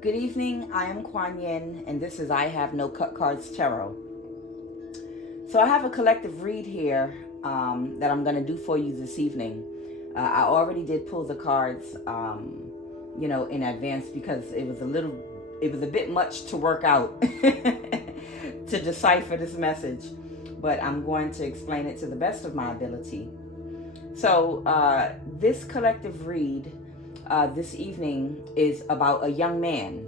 Good evening, I am QUAN, and this is I Have No Cut Cards Tarot. So I have a collective read here that I'm going to do for you this evening. I already did pull the cards, in advance because it was a bit much to work out to decipher this message. But I'm going to explain it to the best of my ability. So this collective read this evening is about a young man.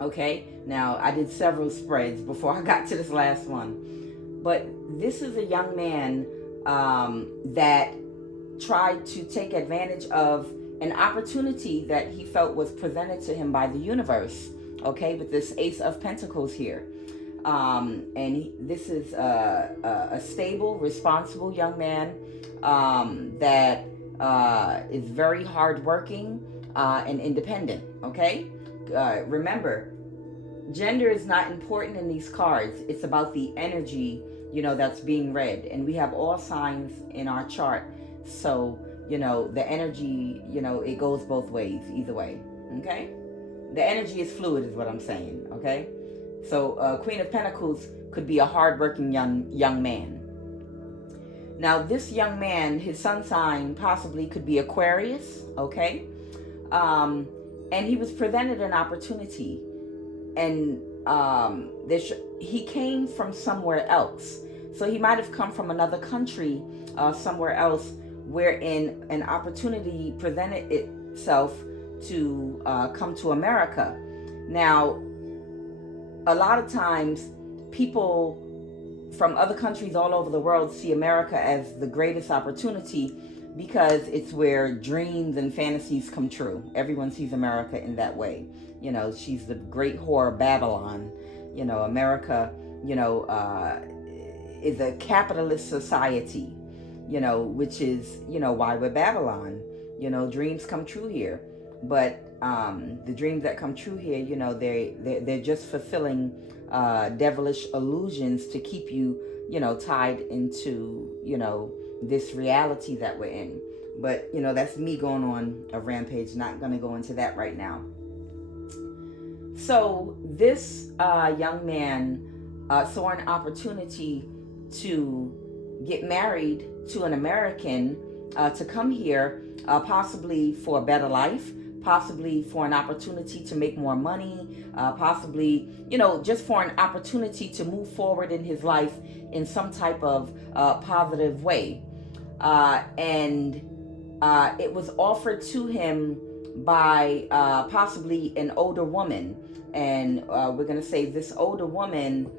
Okay, now I did several spreads before I got to this last one, but this is a young man that tried to take advantage of an opportunity that he felt was presented to him by the universe. Okay, with this Ace of Pentacles here. This is a stable, responsible young man that is very hardworking and independent. Okay, remember, gender is not important in these cards. It's about the energy, that's being read, and we have all signs in our chart. So, the energy, it goes both ways, either way. Okay, the energy is fluid, is what I'm saying. Okay. So Queen of Pentacles could be a hardworking young man. Now, this young man, his sun sign possibly could be Aquarius, okay? And he was presented an opportunity, and he came from somewhere else. So he might have come from another country, somewhere else, wherein an opportunity presented itself to come to America. Now, a lot of times, people from other countries all over the world see America as the greatest opportunity because it's where dreams and fantasies come true. Everyone sees America in that way. She's the great whore of Babylon. America, is a capitalist society, which is, why we're Babylon. Dreams come true here. But the dreams that come true here, they're just fulfilling devilish illusions to keep you, tied into, this reality that we're in. But, that's me going on a rampage. Not going to go into that right now. So this young man saw an opportunity to get married to an American, to come here, possibly for a better life, possibly for an opportunity to make more money, possibly, just for an opportunity to move forward in his life in some type of positive way. And it was offered to him by possibly an older woman. And we're going to say this older woman,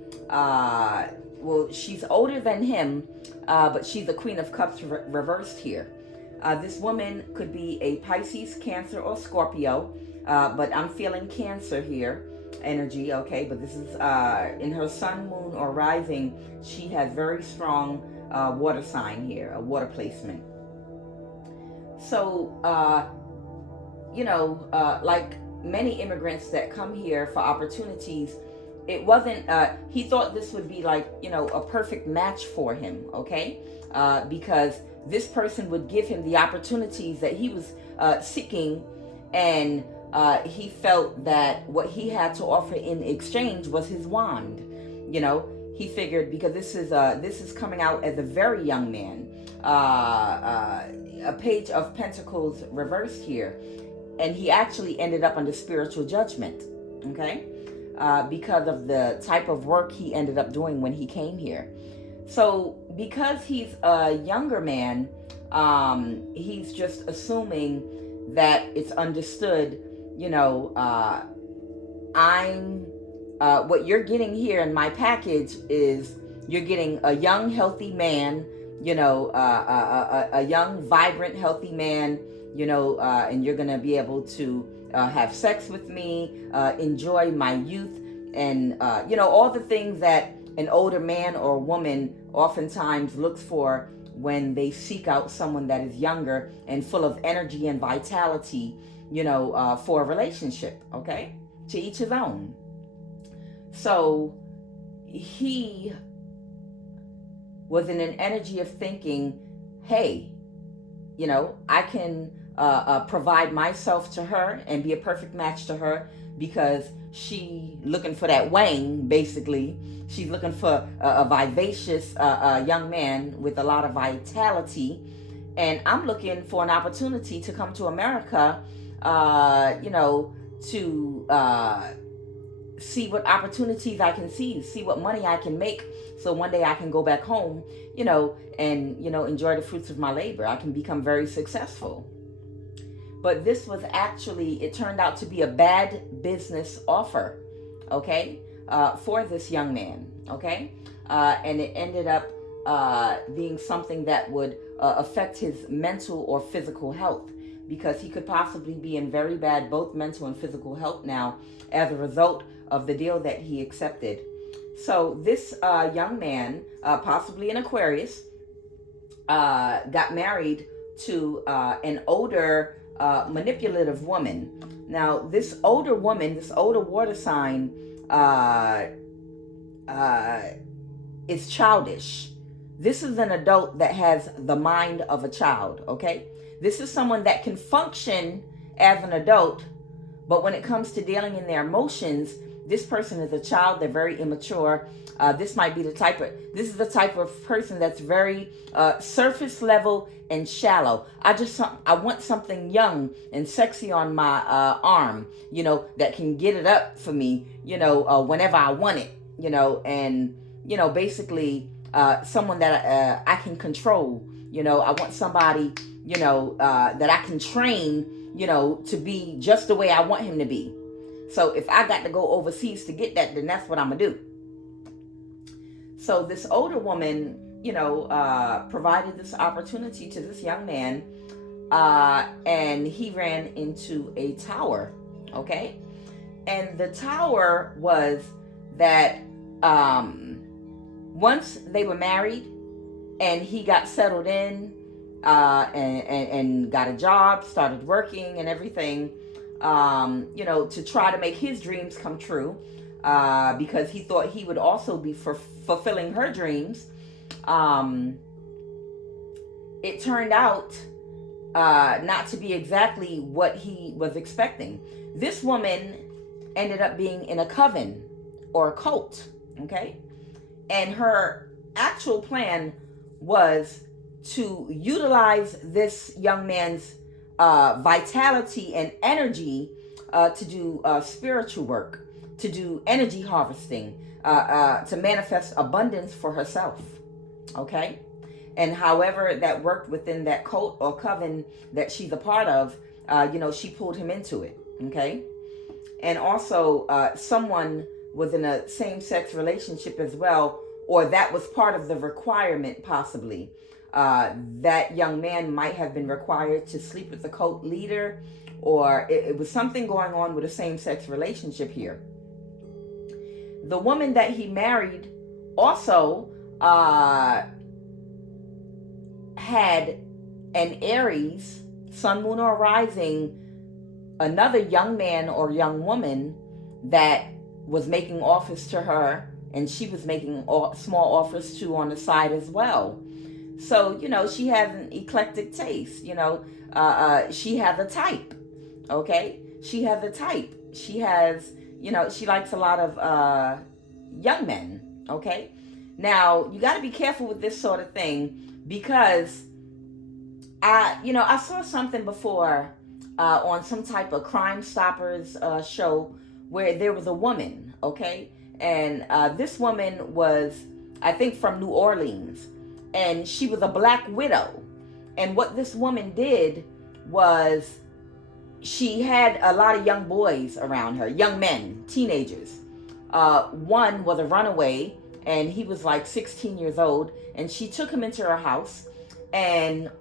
she's older than him, but she's the Queen of Cups reversed here. This woman could be a Pisces, Cancer, or Scorpio, but I'm feeling Cancer here, energy, okay? But this is in her sun, moon, or rising, she has very strong water sign here, a water placement. So, like many immigrants that come here for opportunities, it wasn't, he thought this would be like, a perfect match for him, okay? Because this person would give him the opportunities that he was seeking, and he felt that what he had to offer in exchange was his wand. He figured, because this is coming out as a very young man, a Page of Pentacles reversed here, and he actually ended up under spiritual judgment, okay, because of the type of work he ended up doing when he came here. So because he's a younger man, he's just assuming that it's understood, what you're getting here in my package is you're getting a young, healthy man, a young, vibrant, healthy man, and you're going to be able to have sex with me, enjoy my youth, and, all the things that an older man or woman oftentimes looks for when they seek out someone that is younger and full of energy and vitality, for a relationship, okay? To each his own. So he was in an energy of thinking, hey, I can provide myself to her and be a perfect match to her, because she looking for that Wang, basically. She's looking for a vivacious young man with a lot of vitality. And I'm looking for an opportunity to come to America, to see what opportunities I can see what money I can make, so one day I can go back home, and enjoy the fruits of my labor. I can become very successful. But this was actually, it turned out to be a bad business offer, okay, for this young man, okay? And it ended up being something that would affect his mental or physical health, because he could possibly be in very bad both mental and physical health now as a result of the deal that he accepted. So this young man, possibly an Aquarius, got married to an older manipulative woman. Now, this older woman, this older water sign, is childish. This is an adult that has the mind of a child, okay? This is someone that can function as an adult, but when it comes to dealing in their emotions, this person is a child. They're very immature. This is the type of person that's very surface level and shallow. I want something young and sexy on my arm, that can get it up for me, whenever I want it, and, basically someone that I can control. I want somebody, that I can train, to be just the way I want him to be. So if I got to go overseas to get that, then that's what I'm going to do. So this older woman, provided this opportunity to this young man, and he ran into a tower, okay? And the tower was that once they were married and he got settled in and got a job, started working and everything, to try to make his dreams come true, because he thought he would also be fulfilling her dreams. It turned out not to be exactly what he was expecting. This woman ended up being in a coven or a cult, okay? And her actual plan was to utilize this young man's vitality and energy to do spiritual work, to do energy harvesting, to manifest abundance for herself, okay? And however that worked within that cult or coven that she's a part of, she pulled him into it, okay? And also someone was in a same-sex relationship as well, or that was part of the requirement possibly. That young man might have been required to sleep with the cult leader, or it was something going on with a same-sex relationship here. The woman that he married also had an Aries, sun, moon, or rising, another young man or young woman that was making offers to her, and she was making small offers too on the side as well. So, she has an eclectic taste, she has a type, okay? She has a type. She has, she likes a lot of young men, okay? Now, you got to be careful with this sort of thing, because I saw something before on some type of Crime Stoppers show where there was a woman, okay? And this woman was, I think, from New Orleans. And she was a black widow. And what this woman did was she had a lot of young boys around her, young men, teenagers. One was a runaway, and he was like 16 years old. And she took him into her house, and,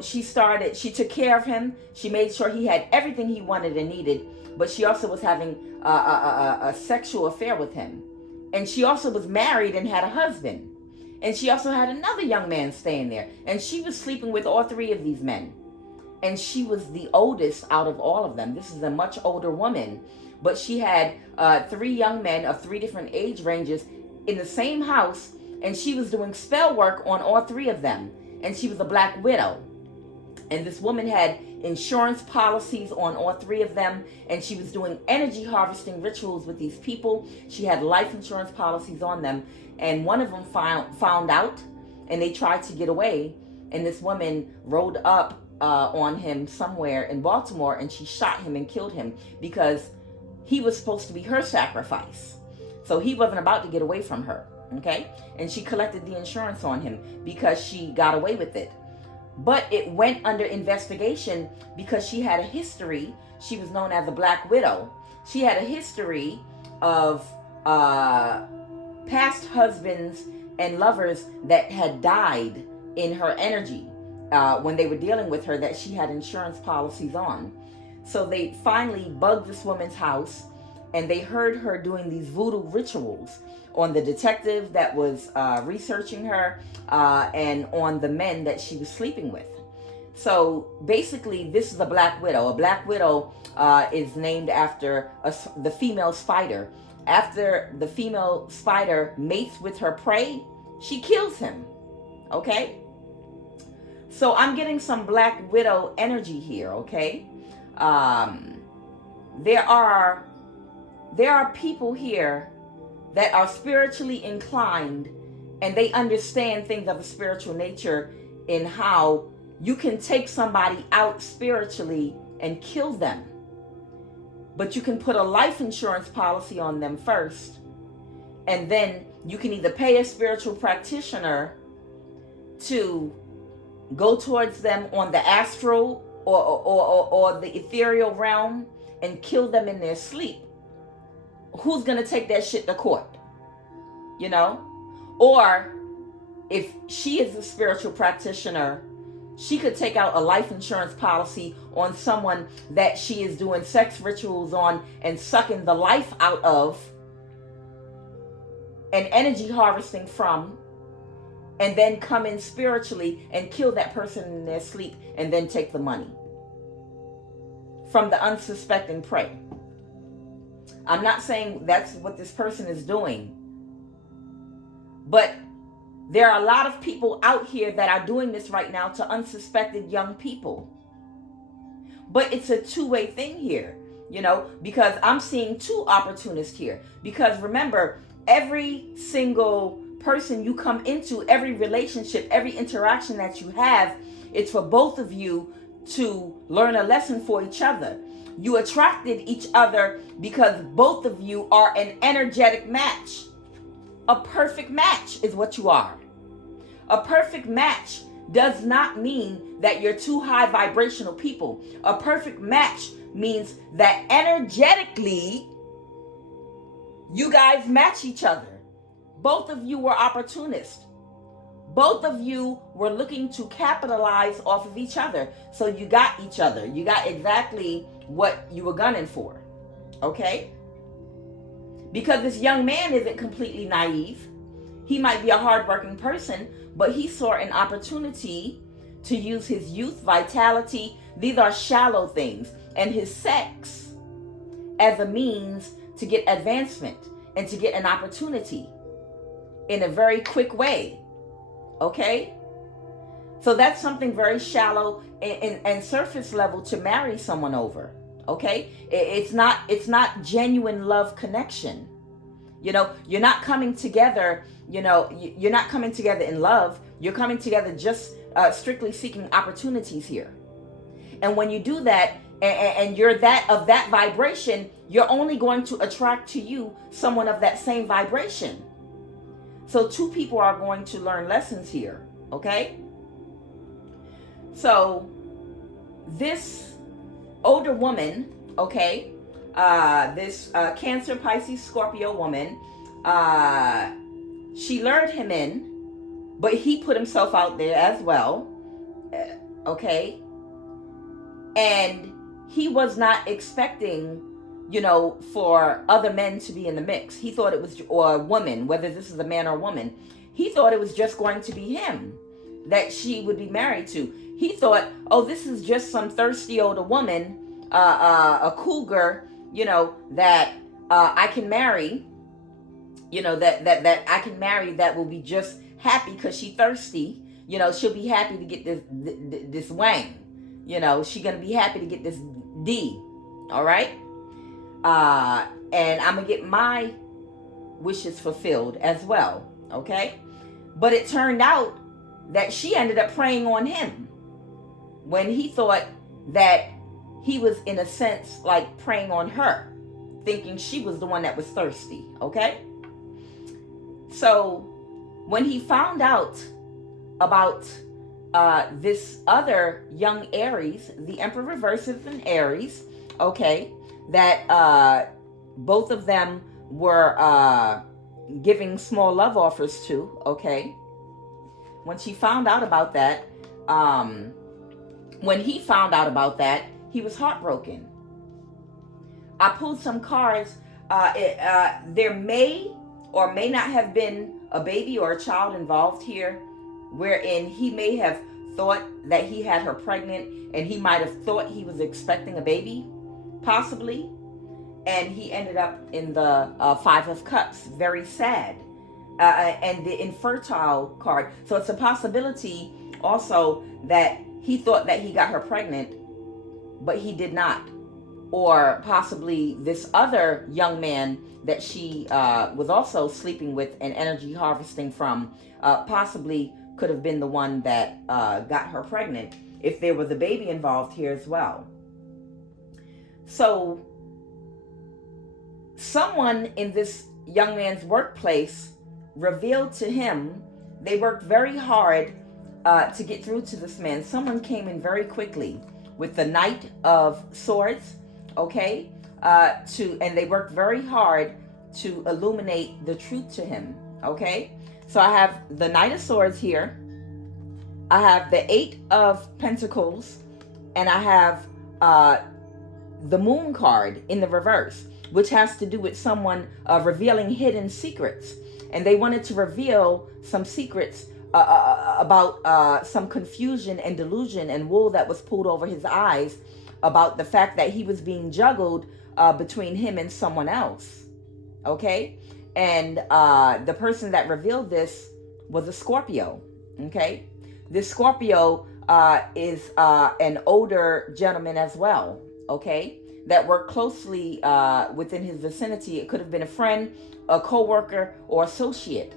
she took care of him. She made sure he had everything he wanted and needed. But she also was having a sexual affair with him. And she also was married and had a husband. And she also had another young man staying there. And she was sleeping with all three of these men. And she was the oldest out of all of them. This is a much older woman. But she had three young men of three different age ranges in the same house. And she was doing spell work on all three of them. And she was a black widow. And this woman had insurance policies on all three of them, and she was doing energy harvesting rituals with these people. She had life insurance policies on them, and one of them found out, and they tried to get away. And this woman rode up on him somewhere in Baltimore, and she shot him and killed him because he was supposed to be her sacrifice. So he wasn't about to get away from her, okay? And she collected the insurance on him because she got away with it. But it went under investigation because she had a history. She was known as a Black Widow. She had a history of past husbands and lovers that had died in her energy when they were dealing with her, that she had insurance policies on. So they finally bugged this woman's house, and they heard her doing these voodoo rituals on the detective that was researching her and on the men that she was sleeping with. So basically, this is a Black Widow. A Black Widow is named after the female spider. After the female spider mates with her prey, she kills him. Okay? So I'm getting some Black Widow energy here, okay? There are people here that are spiritually inclined, and they understand things of a spiritual nature in how you can take somebody out spiritually and kill them. But you can put a life insurance policy on them first, and then you can either pay a spiritual practitioner to go towards them on the astral or the ethereal realm and kill them in their sleep. Who's going to take that shit to court? You know? Or if she is a spiritual practitioner, she could take out a life insurance policy on someone that she is doing sex rituals on and sucking the life out of and energy harvesting from, and then come in spiritually and kill that person in their sleep and then take the money from the unsuspecting prey. I'm not saying that's what this person is doing, but there are a lot of people out here that are doing this right now to unsuspected young people. But it's a two-way thing here, you know, because I'm seeing two opportunists here. Because remember, every single person you come into, every relationship, every interaction that you have, it's for both of you to learn a lesson for each other. You attracted each other because both of you are an energetic match. A perfect match is what you are. A perfect match does not mean that you're two high vibrational people. A perfect match means that energetically, you guys match each other. Both of you were opportunists. Both of you were looking to capitalize off of each other. So you got each other. You got exactly what you were gunning for. Okay? Because this young man isn't completely naive. He might be a hardworking person, but he saw an opportunity to use his youth, vitality. These are shallow things. And his sex as a means to get advancement and to get an opportunity in a very quick way. Okay? So that's something very shallow and surface level to marry someone over. Okay? It's not genuine love connection. You know, you're not coming together, you know, you're not coming together in love. You're coming together just strictly seeking opportunities here. And when you do that, and you're of that vibration, you're only going to attract to you someone of that same vibration. So two people are going to learn lessons here, okay? So this older woman, okay, this Cancer, Pisces, Scorpio woman, she lured him in, but he put himself out there as well, okay? And he was not expecting, you know, for other men to be in the mix. He thought it was, or a woman, whether this is a man or a woman, he thought it was just going to be him that she would be married to. He thought, oh, this is just some thirsty older woman, a cougar, you know, that I can marry, you know, that I can marry, that will be just happy because she's thirsty. You know, she'll be happy to get this wang. You know, she going to be happy to get this D. All right. And I'm going to get my wishes fulfilled as well. Okay. But it turned out that she ended up preying on him when he thought that he was, in a sense, like preying on her, thinking she was the one that was thirsty. Okay. So when he found out about this other young Aries, the Emperor reverse is an Aries, okay, that both of them were giving small love offers to, okay. When she found out about that, when he found out about that, he was heartbroken. I pulled some cards. There may or may not have been a baby or a child involved here, wherein he may have thought that he had her pregnant, and he might have thought he was expecting a baby, possibly, and he ended up in the Five of Cups, very sad, and the infertile card. So it's a possibility also that he thought that he got her pregnant, but he did not. Or possibly this other young man that she was also sleeping with and energy harvesting from possibly could have been the one that got her pregnant, if there was a baby involved here as well. So someone in this young man's workplace revealed to him, they worked very hard to get through to this man. Someone came in very quickly with the Knight of Swords, okay, and they worked very hard to illuminate the truth to him, okay. So I have the Knight of Swords here, I have the Eight of Pentacles, and I have the Moon card in the reverse, which has to do with someone revealing hidden secrets. And they wanted to reveal some secrets about some confusion and delusion and wool that was pulled over his eyes about the fact that he was being juggled between him and someone else. Okay? And the person that revealed this was a Scorpio. Okay? This Scorpio is an older gentleman as well. Okay? That worked closely within his vicinity. It could have been a friend, a co-worker, or associate.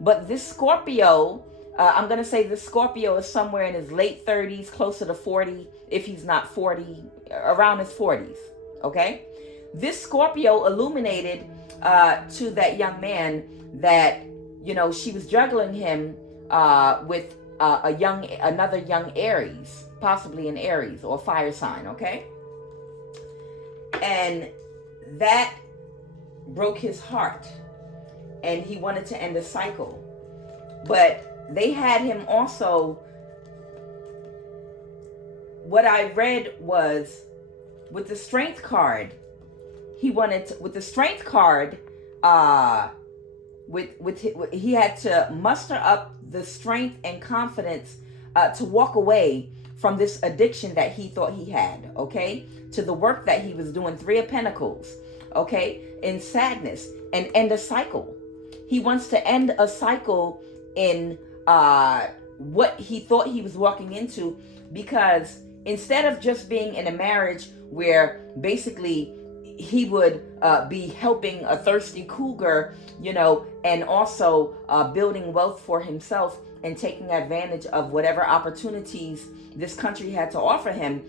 But this Scorpio, I'm going to say this Scorpio is somewhere in his late 30s, closer to 40, if he's not 40, around his 40s, okay? This Scorpio illuminated to that young man that, you know, she was juggling him with another young Aries, possibly an Aries or fire sign, okay? And that broke his heart, and he wanted to end the cycle. But they had him also, what I read was, with the Strength card, he wanted to, with the Strength card, he had to muster up the strength and confidence to walk away from this addiction that he thought he had, okay? To the work that he was doing, Three of Pentacles, okay? In sadness, and end a cycle. He wants to end a cycle in what he thought he was walking into, because instead of just being in a marriage where basically he would be helping a thirsty cougar, you know, and also building wealth for himself and taking advantage of whatever opportunities this country had to offer him,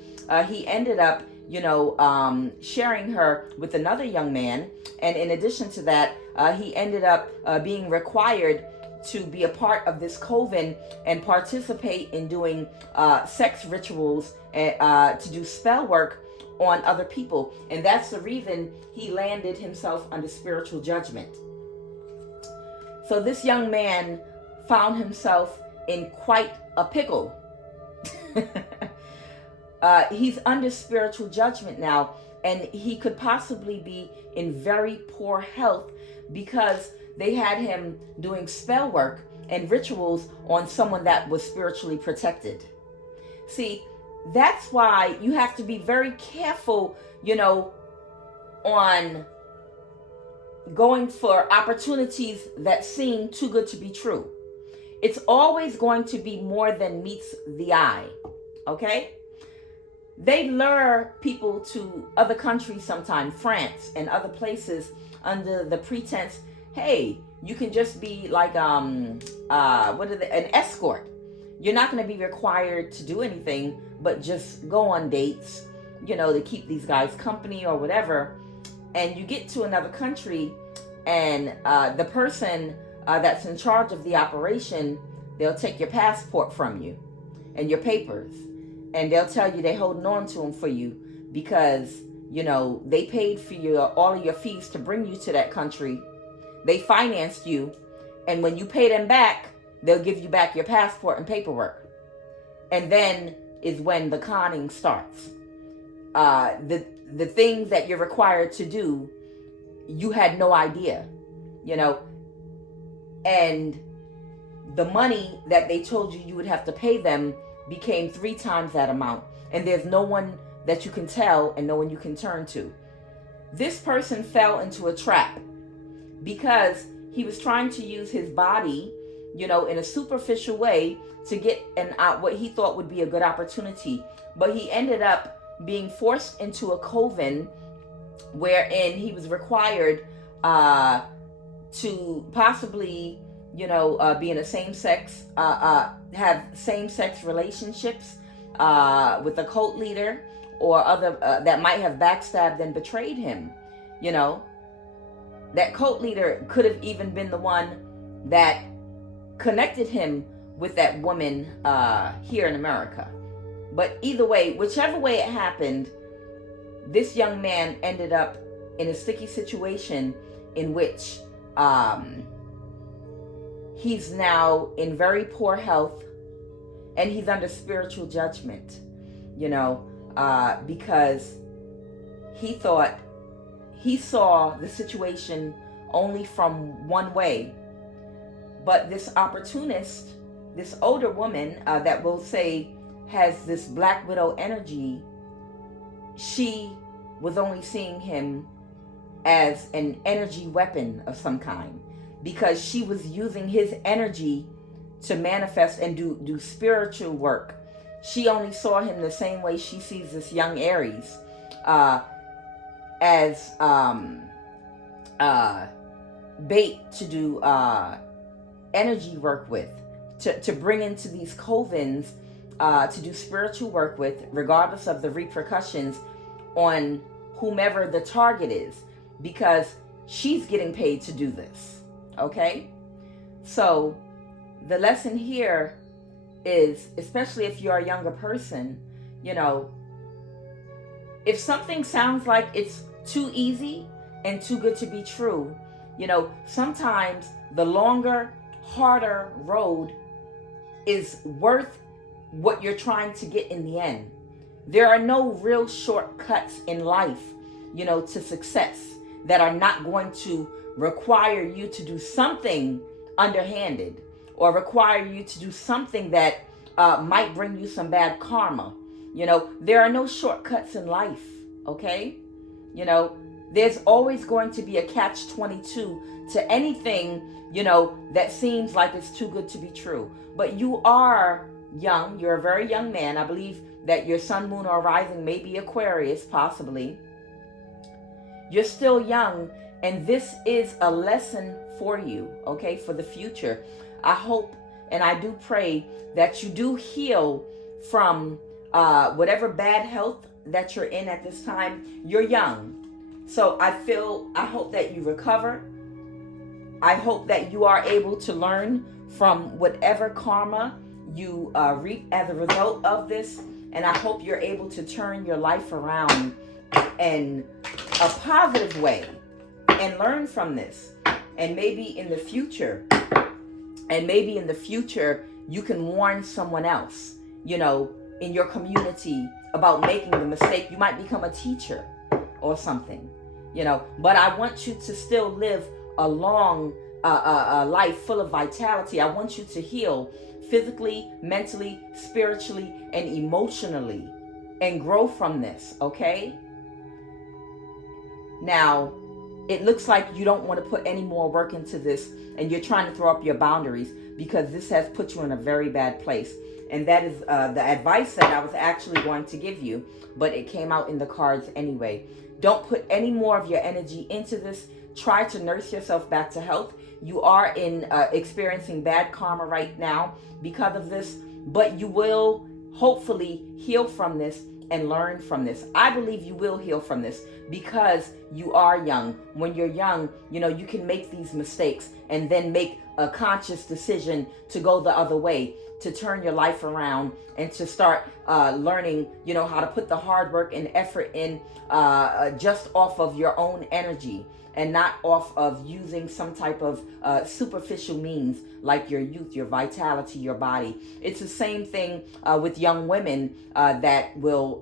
he ended up, you know, sharing her with another young man. And in addition to that, he ended up being required to be a part of this coven and participate in doing sex rituals and to do spell work on other people. And that's the reason he landed himself under spiritual judgment. So this young man found himself in quite a pickle. He's under spiritual judgment now, and he could possibly be in very poor health because they had him doing spell work and rituals on someone that was spiritually protected. See, that's why you have to be very careful, you know, on going for opportunities that seem too good to be true. It's always going to be more than meets the eye, okay? They lure people to other countries sometimes, France and other places, under the pretense, hey, you can just be like an escort. You're not going to be required to do anything but just go on dates, to keep these guys company or whatever. And you get to another country, and the person that's in charge of the operation, they'll take your passport from you and your papers, and they'll tell you they're holding on to them for you because they paid for all of your fees to bring you to that country. They financed you, and when you pay them back, they'll give you back your passport and paperwork. And then is when the conning starts. The things that you're required to do, you had no idea, and the money that they told you would have to pay them became 3 times that amount. And there's no one that you can tell and no one you can turn to. This person fell into a trap because he was trying to use his body, in a superficial way to get what he thought would be a good opportunity. But he ended up being forced into a coven wherein he was required to possibly, be in a same-sex, have same-sex relationships with a cult leader or other that might have backstabbed and betrayed him. That cult leader could have even been the one that connected him with that woman here in America. But either way, whichever way it happened, this young man ended up in a sticky situation in which he's now in very poor health, and he's under spiritual judgment, because he thought he saw the situation only from one way. But this opportunist, this older woman that we'll say has this Black Widow energy, she was only seeing him as an energy weapon of some kind, because she was using his energy to manifest and do spiritual work. She only saw him the same way she sees this young Aries, as bait to do energy work with, to bring into these covens, to do spiritual work with, regardless of the repercussions on whomever the target is, because she's getting paid to do this. Okay? So the lesson here is, especially if you're a younger person, if something sounds like it's too easy and too good to be true, sometimes the longer, harder road is worth what you're trying to get in the end. There are no real shortcuts in life, to success that are not going to require you to do something underhanded or require you to do something that might bring you some bad karma. There are no shortcuts in life, okay? There's always going to be a catch-22 to anything, that seems like it's too good to be true. But you are young. You're a very young man. I believe that your sun, moon, or rising may be Aquarius, possibly. You're still young, and this is a lesson for you, okay, for the future. I hope and I do pray that you do heal from whatever bad health that you're in at this time. You're young. So I hope that you recover. I hope that you are able to learn from whatever karma you reap as a result of this. And I hope you're able to turn your life around in a positive way and learn from this. And maybe in the future, you can warn someone else, in your community about making the mistake. You might become a teacher or something, but I want you to still live a long life full of vitality. I want you to heal physically, mentally, spiritually, and emotionally, and grow from this, okay? Now, it looks like you don't want to put any more work into this, and you're trying to throw up your boundaries because this has put you in a very bad place. And that is the advice that I was actually going to give you, but it came out in the cards anyway. Don't put any more of your energy into this. Try to nurse yourself back to health. You are experiencing bad karma right now because of this, but you will hopefully heal from this and learn from this. I believe you will heal from this because you are young. When you're young, you can make these mistakes and then make a conscious decision to go the other way, to turn your life around and to start learning, how to put the hard work and effort in just off of your own energy and not off of using some type of superficial means like your youth, your vitality, your body. It's the same thing with young women that will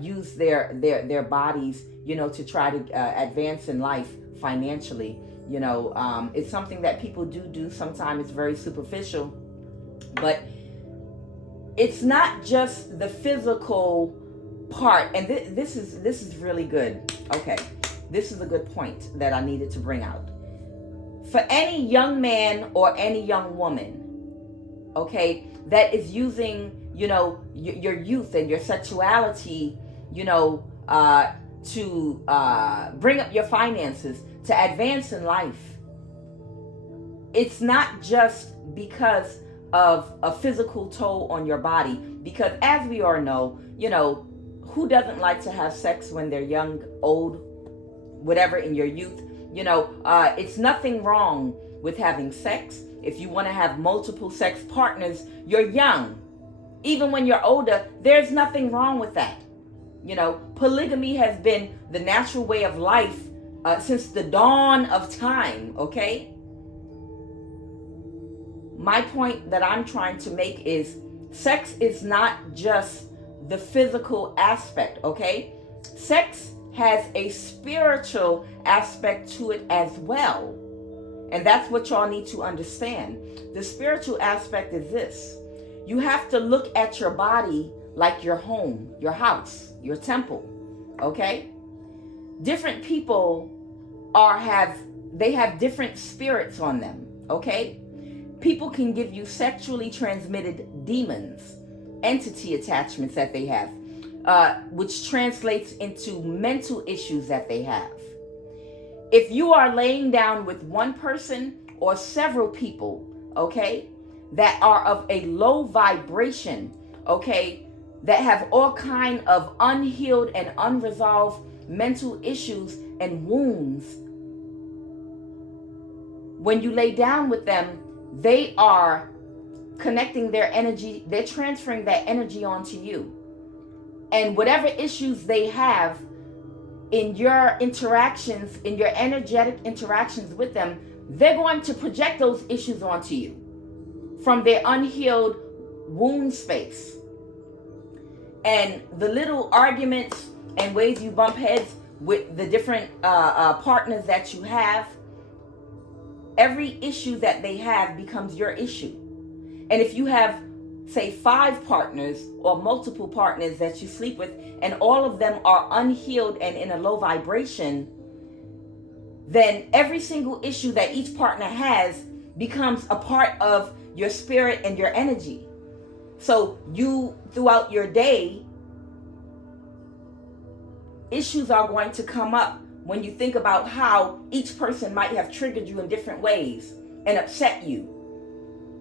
use their bodies, to try to advance in life financially. It's something that people do. Sometimes it's very superficial, but it's not just the physical part. And this is really good. Okay. This is a good point that I needed to bring out. For any young man or any young woman, okay, that is using, your youth and your sexuality, to bring up your finances, to advance in life. It's not just because of a physical toll on your body, because as we all know, who doesn't like to have sex when they're young, old, whatever, in your youth? It's nothing wrong with having sex. If you want to have multiple sex partners, you're young. Even when you're older, there's nothing wrong with that. Polygamy has been the natural way of life since the dawn of time, okay? My point that I'm trying to make is sex is not just the physical aspect, okay? Sex has a spiritual aspect to it as well. And that's what y'all need to understand. The spiritual aspect is this. You have to look at your body like your home, your house, your temple, okay? Different people have different spirits on them, okay? People can give you sexually transmitted demons, entity attachments that they have, which translates into mental issues that they have. If you are laying down with one person or several people, okay, that are of a low vibration, okay, that have all kind of unhealed and unresolved mental issues and wounds, when you lay down with them, they are connecting their energy, they're transferring that energy onto you. And whatever issues they have in your interactions, in your energetic interactions with them, they're going to project those issues onto you from their unhealed wound space. And the little arguments and ways you bump heads with the different partners that you have, every issue that they have becomes your issue. And if you have, say, 5 partners or multiple partners that you sleep with, and all of them are unhealed and in a low vibration, then every single issue that each partner has becomes a part of your spirit and your energy. So you, throughout your day, issues are going to come up when you think about how each person might have triggered you in different ways and upset you,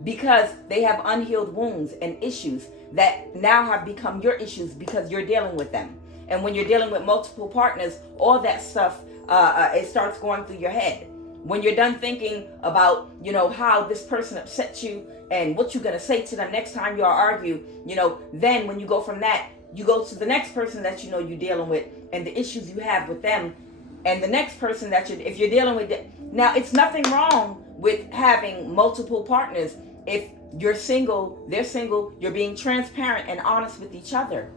because they have unhealed wounds and issues that now have become your issues because you're dealing with them. And when you're dealing with multiple partners, all that stuff, it starts going through your head. When you're done thinking about, how this person upset you and what you're going to say to them next time you argue, then when you go from that, you go to the next person that you're dealing with and the issues you have with them, and the next person that if you're dealing with it. Now, it's nothing wrong with having multiple partners. If you're single, they're single, you're being transparent and honest with each other.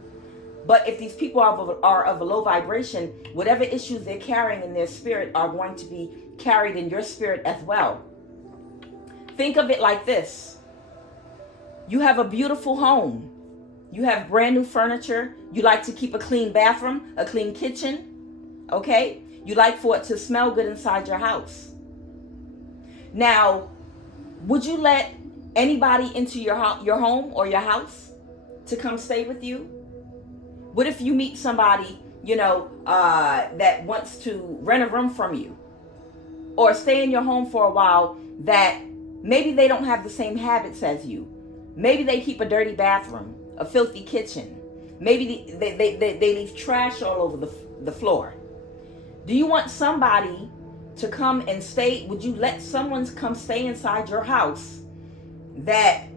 But if these people are of a low vibration, whatever issues they're carrying in their spirit are going to be carried in your spirit as well. Think of it like this. You have a beautiful home. You have brand new furniture. You like to keep a clean bathroom, a clean kitchen. Okay? You like for it to smell good inside your house. Now, would you let anybody into your home or your house to come stay with you? What if you meet somebody, that wants to rent a room from you or stay in your home for a while, that maybe they don't have the same habits as you? Maybe they keep a dirty bathroom, a filthy kitchen. Maybe they leave trash all over the floor. Do you want somebody to come and stay? Would you let someone come stay inside your house that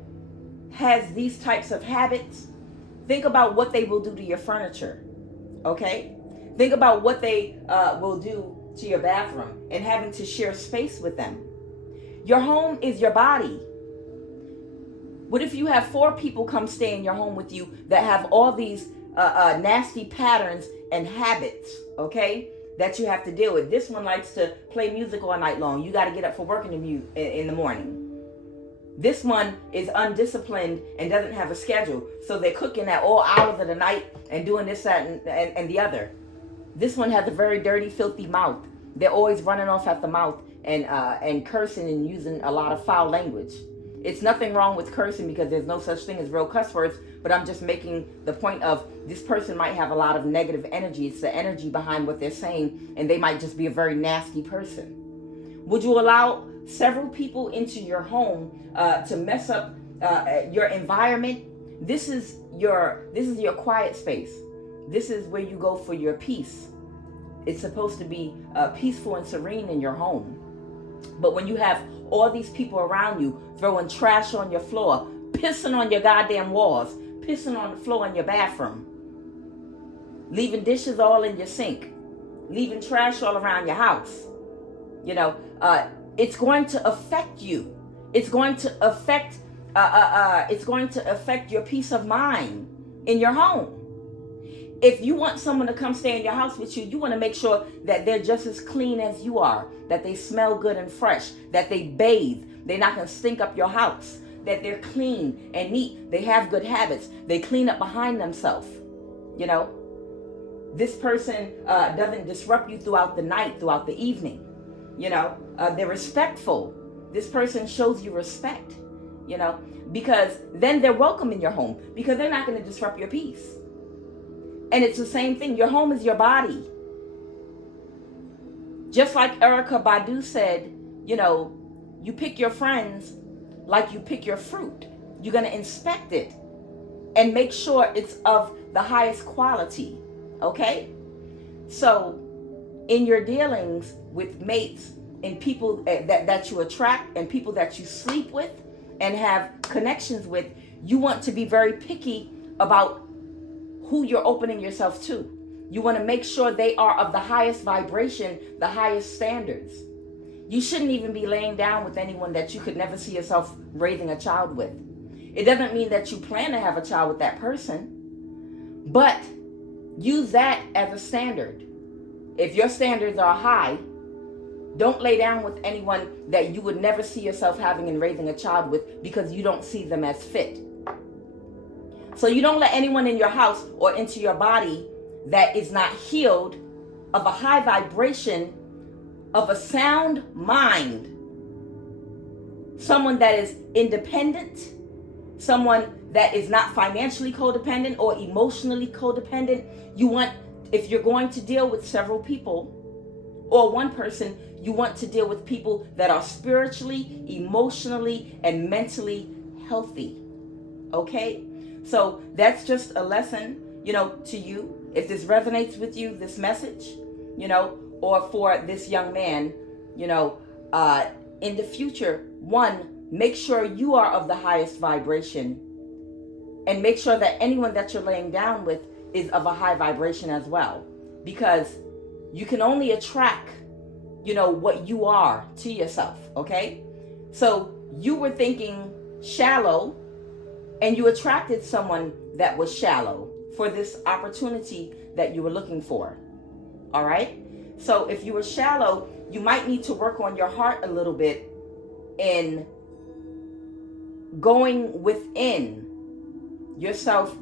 has these types of habits? Think about what they will do to your furniture, okay? Think about what they will do to your bathroom and having to share space with them. Your home is your body. What if you have 4 people come stay in your home with you that have all these nasty patterns and habits, okay, that you have to deal with? This one likes to play music all night long. You got to get up for work in the morning. This one is undisciplined and doesn't have a schedule. So they're cooking at all hours of the night and doing this, that, and the other. This one has a very dirty, filthy mouth. They're always running off at the mouth and cursing and using a lot of foul language. It's nothing wrong with cursing because there's no such thing as real cuss words, but I'm just making the point of this person might have a lot of negative energy. It's the energy behind what they're saying, and they might just be a very nasty person. Would you allow several people into your home to mess up your environment? This is your quiet space. This is where you go for your peace. It's supposed to be peaceful and serene in your home. But when you have all these people around you throwing trash on your floor, pissing on your goddamn walls, pissing on the floor in your bathroom, leaving dishes all in your sink, leaving trash all around your house, it's going to affect you. It's going to affect your peace of mind in your home. If you want someone to come stay in your house with you, you want to make sure that they're just as clean as you are, that they smell good and fresh, that they bathe, they're not going to stink up your house, that they're clean and neat, they have good habits, they clean up behind themselves. This person doesn't disrupt you throughout the night, throughout the evening. They're respectful. This person shows you respect, because then they're welcome in your home because they're not going to disrupt your peace. And it's the same thing. Your home is your body. Just like Erykah Badu said, you pick your friends like you pick your fruit. You're going to inspect it and make sure it's of the highest quality. Okay? So in your dealings with mates and people that you attract and people that you sleep with and have connections with, you want to be very picky about who you're opening yourself to. You want to make sure they are of the highest vibration, the highest standards. You shouldn't even be laying down with anyone that you could never see yourself raising a child with. It doesn't mean that you plan to have a child with that person, but use that as a standard. If your standards are high, don't lay down with anyone that you would never see yourself having and raising a child with because you don't see them as fit. So you don't let anyone in your house or into your body that is not healed, of a high vibration, of a sound mind, someone that is independent, someone that is not financially codependent or emotionally codependent. You want, if you're going to deal with several people or one person, you want to deal with people that are spiritually, emotionally, and mentally healthy. Okay? So that's just a lesson, to you. If this resonates with you, this message, or for this young man, in the future, one, make sure you are of the highest vibration and make sure that anyone that you're laying down with is of a high vibration as well, because you can only attract, what you are to yourself. Okay. So you were thinking shallow, and you attracted someone that was shallow for this opportunity that you were looking for. All right? So if you were shallow, you might need to work on your heart a little bit in going within yourself